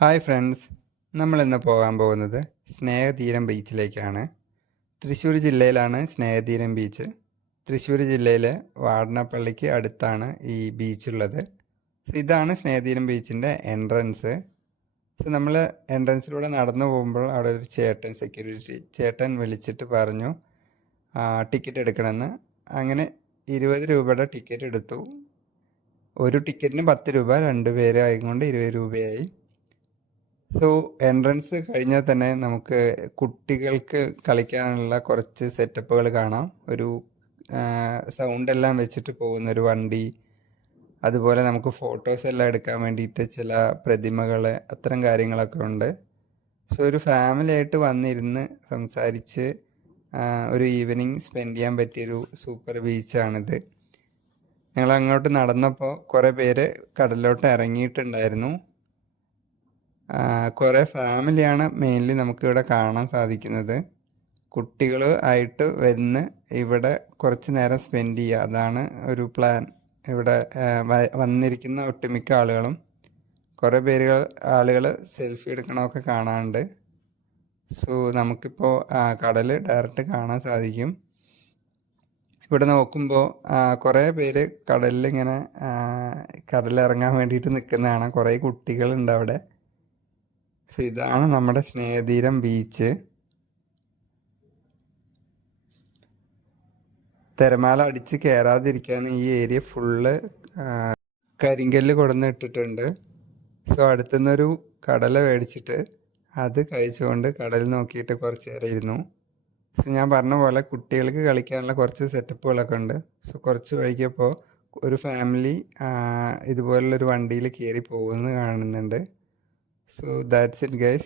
Hi friends, നമ്മളിന്ന് പോകാൻ പോകുന്നത് സ്നേഹതീരം ബീച്ചിലേക്കാണ്. തൃശ്ശൂർ ജില്ലയിലാണ് സ്നേഹതീരം ബീച്ച്. തൃശ്ശൂർ ജില്ലയിലെ വാടനപ്പള്ളിക്ക് അടുത്താണ് ഈ ബീച്ചുള്ളത്. ഇതാണ് സ്നേഹതീരം ബീച്ചിൻ്റെ എൻട്രൻസ്. നമ്മൾ എൻട്രൻസിലൂടെ നടന്നു പോകുമ്പോൾ അവിടെ ഒരു സെക്യൂരിറ്റി ചേട്ടൻ വിളിച്ചിട്ട് പറഞ്ഞു ടിക്കറ്റ് എടുക്കണമെന്ന്. അങ്ങനെ 20 രൂപയുടെ ടിക്കറ്റ് എടുത്തു. ഒരു ടിക്കറ്റിന് 10 രൂപ, 2 പേര് ആയതുകൊണ്ട് 20 രൂപയായി. എൻട്രൻസ് കഴിഞ്ഞാൽ തന്നെ നമുക്ക് കുട്ടികൾക്ക് കളിക്കാനുള്ള കുറച്ച് സെറ്റപ്പുകൾ കാണാം. ഒരു സൗണ്ട് എല്ലാം വെച്ചിട്ട് പോകുന്നൊരു വണ്ടി, അതുപോലെ നമുക്ക് ഫോട്ടോസ് എല്ലാം എടുക്കാൻ വേണ്ടിയിട്ട് ചില പ്രതിമകൾ, അത്തരം കാര്യങ്ങളൊക്കെ ഉണ്ട്. ഒരു ഫാമിലി ആയിട്ട് വന്നിരുന്ന് സംസാരിച്ച് ഒരു ഈവനിങ് സ്പെൻഡ് ചെയ്യാൻ പറ്റിയൊരു സൂപ്പർ ബീച്ചാണിത്. ഞങ്ങൾ അങ്ങോട്ട് നടന്നപ്പോൾ കുറേ പേര് കടലിലോട്ട് ഇറങ്ങിയിട്ടുണ്ടായിരുന്നു. കുറേ ഫാമിലിയാണ് മെയിൻലി നമുക്കിവിടെ കാണാൻ സാധിക്കുന്നത്. കുട്ടികൾ ആയിട്ട് വന്ന് ഇവിടെ കുറച്ച് നേരം സ്പെൻഡ് ചെയ്യുക, അതാണ് ഒരു പ്ലാൻ. ഇവിടെ വന്നിരിക്കുന്ന ഒട്ടുമിക്ക ആളുകളും കുറേ ആളുകൾ സെൽഫി എടുക്കണമൊക്കെ കാണാറുണ്ട്. നമുക്കിപ്പോൾ കടൽ ഡയറക്റ്റ് കാണാൻ സാധിക്കും. ഇവിടെ നോക്കുമ്പോൾ കുറേ പേര് കടലിലിങ്ങനെ കടലിറങ്ങാൻ വേണ്ടിയിട്ട് നിൽക്കുന്നതാണ്. കുറേ കുട്ടികളുണ്ട് അവിടെ. ഇതാണ് നമ്മുടെ സ്നേഹതീരം ബീച്ച്. തിരമാല അടിച്ച് കയറാതിരിക്കാൻ ഈ ഏരിയ ഫുള്ള് കരിങ്കല്ല് കൊടുന്ന് ഇട്ടിട്ടുണ്ട്. അടുത്തുനിന്നൊരു കടല മേടിച്ചിട്ട് അത് കഴിച്ചുകൊണ്ട് കടൽ നോക്കിയിട്ട് കുറച്ച് നേരം ഇരുന്നു. ഞാൻ പറഞ്ഞ പോലെ കുട്ടികൾക്ക് കളിക്കാനുള്ള കുറച്ച് സെറ്റപ്പുകളൊക്കെ ഉണ്ട്. കുറച്ച് വൈകിയപ്പോൾ ഒരു ഫാമിലി ഇതുപോലുള്ളൊരു വണ്ടിയിൽ കയറി പോകുന്നത് കാണുന്നുണ്ട്. That's it guys.